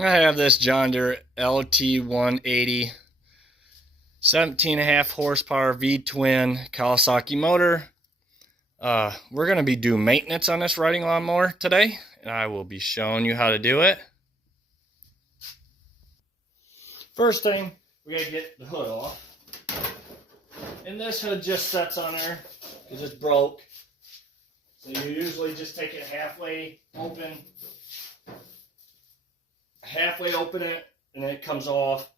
I have this John Deere lt180 17.5 horsepower V-twin Kawasaki motor. We're going to be doing maintenance on this riding lawnmower today, and I will be showing you how to do it. First thing, we got to get the hood off. And this hood just sets on there because it's broke. So you usually just take it halfway open it, and then it comes off.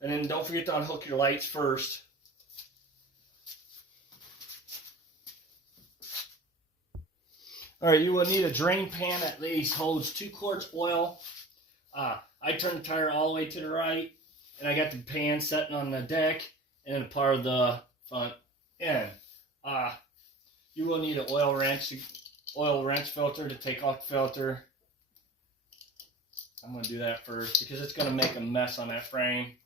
And then don't forget to unhook your lights first. Alright, you will need a drain pan that at least holds 2 quarts oil. I turned the tire all the way to the right, and I got the pan sitting on the deck and then part of the front end. You will need an oil wrench filter to take off the filter. I'm going to do that first because it's going to make a mess on that frame.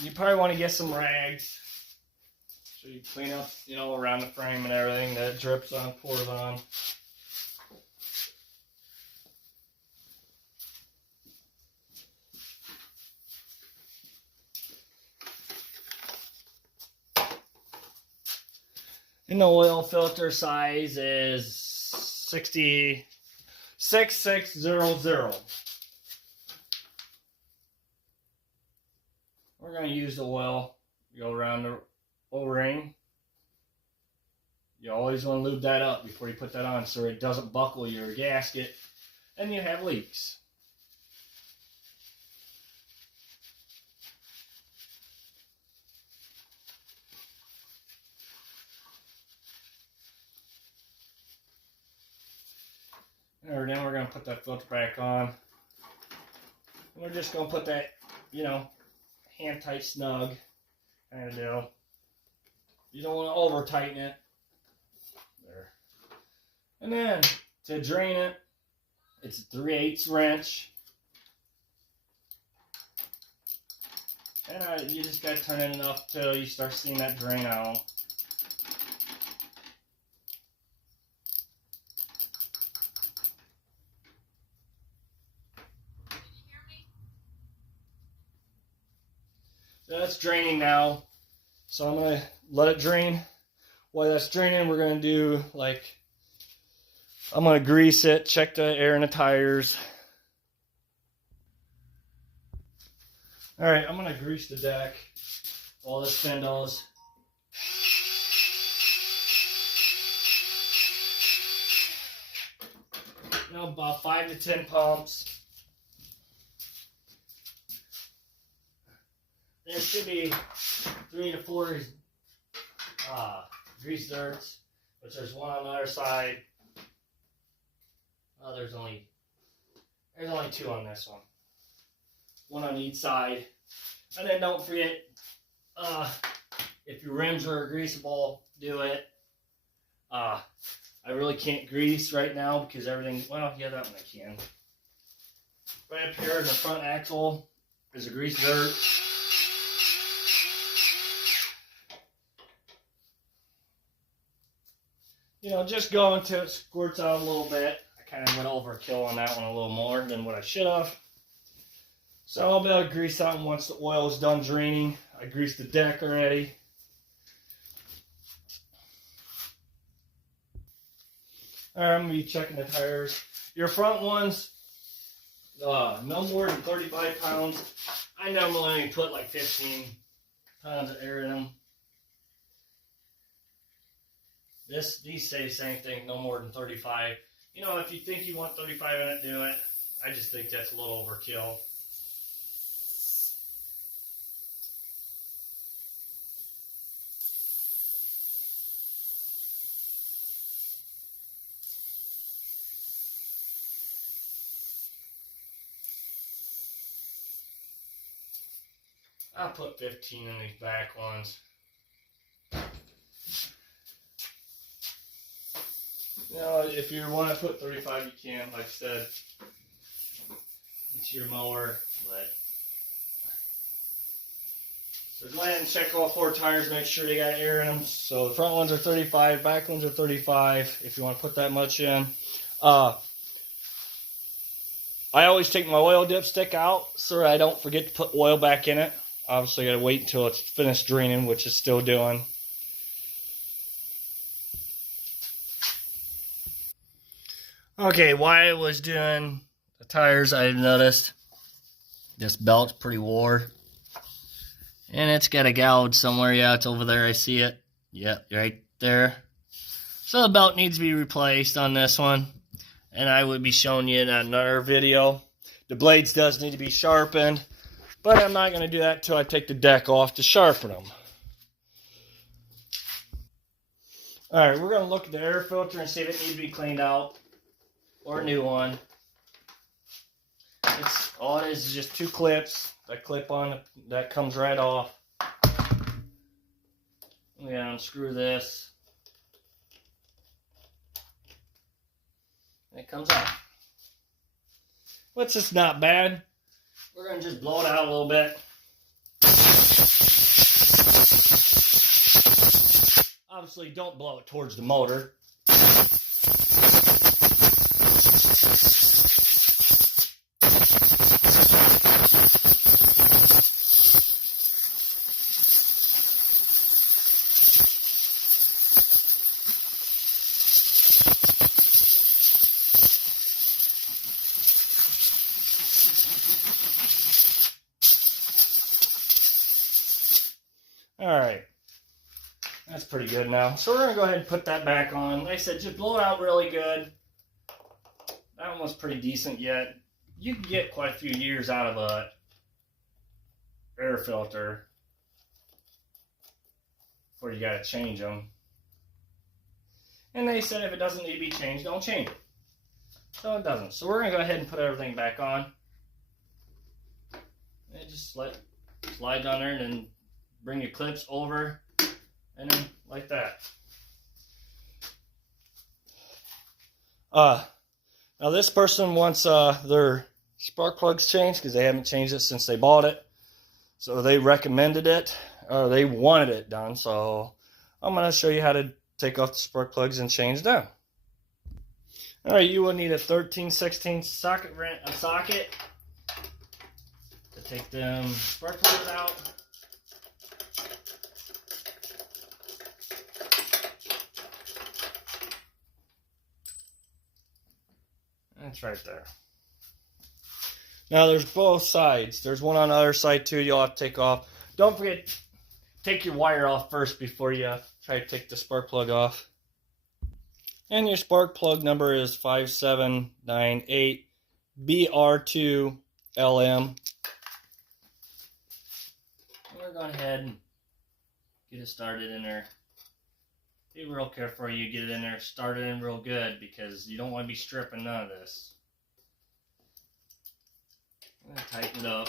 You probably want to get some rags so you clean up, around the frame and everything that drips on, pours on. And the oil filter size is 6600. We're going to use the oil, go around the O-ring. You always want to lube that up before you put that on so it doesn't buckle your gasket and you have leaks. Alright, then we're going to put that filter back on. And we're just going to put that, hand tight snug kind of deal. You don't want to over tighten it. There. And then to drain it, it's a 3/8 wrench. And you just got to turn it enough till you start seeing that drain out. So that's draining now. So I'm going to let it drain. While that's draining, we're going to do I'm going to grease it, check the air in the tires. Alright, I'm going to grease the deck, all the spindles. About 5 to 10 pumps. There should be 3 to 4 grease zerks, but there's one on the other side. Oh, there's only 2 on this one. One on each side. And then don't forget, if your rims are greasable, do it. I really can't grease right now because everything, well, yeah, that one I can. Right up here in the front axle is a grease zerk. Just go until it squirts out a little bit. I kind of went overkill on that one a little more than what I should have. So I'll be able to grease that one once the oil is done draining. I greased the deck already. Alright, I'm going to be checking the tires. Your front ones, no more than 35 pounds. I normally only put like 15 pounds of air in them. These say the same thing, no more than 35. If you think you want 35 in it, do it. I just think that's a little overkill. I'll put 15 in these back ones. If you want to put 35, you can. Like I said, it's your mower, but So go ahead and check all 4 tires, make sure they got air in them. So the front ones are 35, back ones are 35, if you want to put that much in. I always take my oil dipstick out so I don't forget to put oil back in it. Obviously, I gotta wait until it's finished draining, which it's still doing. Okay, while I was doing the tires, I noticed this belt's pretty wore. And it's got a gouge somewhere. Yeah, it's over there. I see it. Yep, right there. So the belt needs to be replaced on this one. And I would be showing you in another video. The blades does need to be sharpened. But I'm not going to do that until I take the deck off to sharpen them. Alright, we're going to look at the air filter and see if it needs to be cleaned out. Or a new one. All it is just 2 clips. That clip on, that comes right off. We gotta unscrew this. And it comes off. Which is not bad. We're gonna just blow it out a little bit. Obviously, don't blow it towards the motor. Alright, that's pretty good now. So we're going to go ahead and put that back on. Like I said, just blow it out really good. That one was pretty decent yet. You can get quite a few years out of a air filter before you got to change them. And they said if it doesn't need to be changed, don't change it. So it doesn't. So we're going to go ahead and put everything back on. And just slide down there and then bring your clips over, and then like that. Now this person wants their spark plugs changed because they haven't changed it since they bought it. So they recommended it, or they wanted it done. So I'm going to show you how to take off the spark plugs and change them. Alright, you will need a 13/16 socket to take them spark plugs out. That's right there. Now there's both sides. There's one on the other side too you'll have to take off. Don't forget, take your wire off first before you try to take the spark plug off. And your spark plug number is 5798 BR2LM. We're going ahead and get it started in there. Be real careful you get it in there, start it in real good, because you don't want to be stripping none of this. I'm going to tighten it up.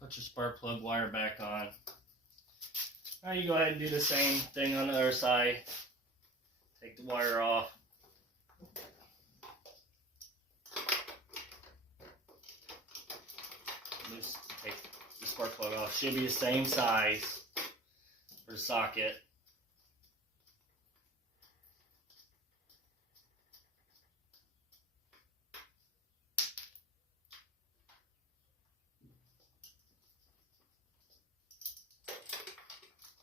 Put your spark plug wire back on. Now you go ahead and do the same thing on the other side. Take the wire off. Take the spark plug off. Should be the same size for the socket.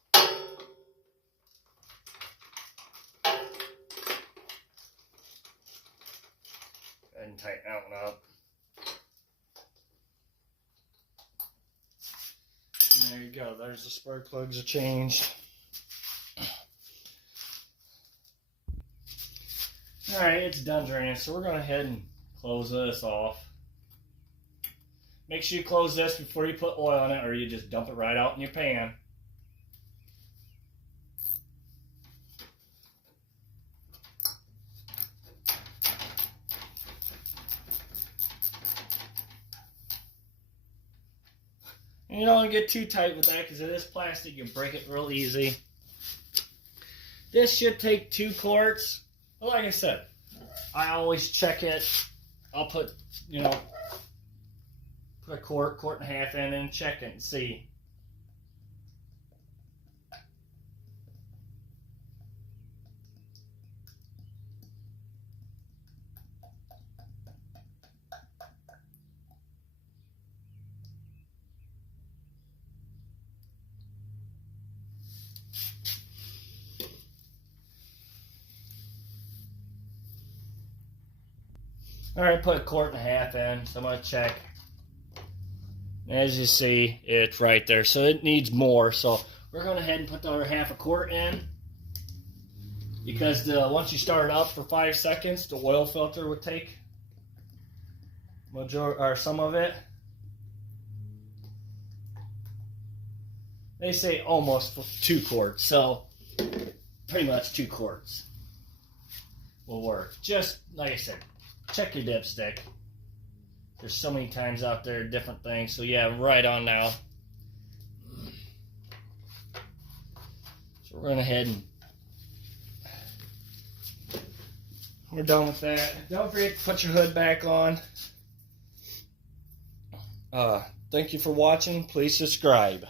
Go ahead and tighten that one up. There you go, there's the spark plugs are changed. Alright, it's done draining, so we're going to head and close this off. Make sure you close this before you put oil in it, or you just dump it right out in your pan. And you don't want to get too tight with that because it is plastic. You can break it real easy. This should take 2 quarts. Well, like I said, I always check it. I'll put, you know, put a quart and a half in and check it and see. Alright, put a quart and a half in, so I'm going to check. As you see, it's right there, so it needs more. So we're going to head and put the other half a quart in. Because once you start it up for 5 seconds, the oil filter would take some of it. They say almost 2 quarts, so pretty much 2 quarts will work. Just like I said, check your dipstick. There's so many times out there, different things. So yeah, right on now. So we're going ahead and we're done with that. Don't forget to put your hood back on. Thank you for watching. Please subscribe.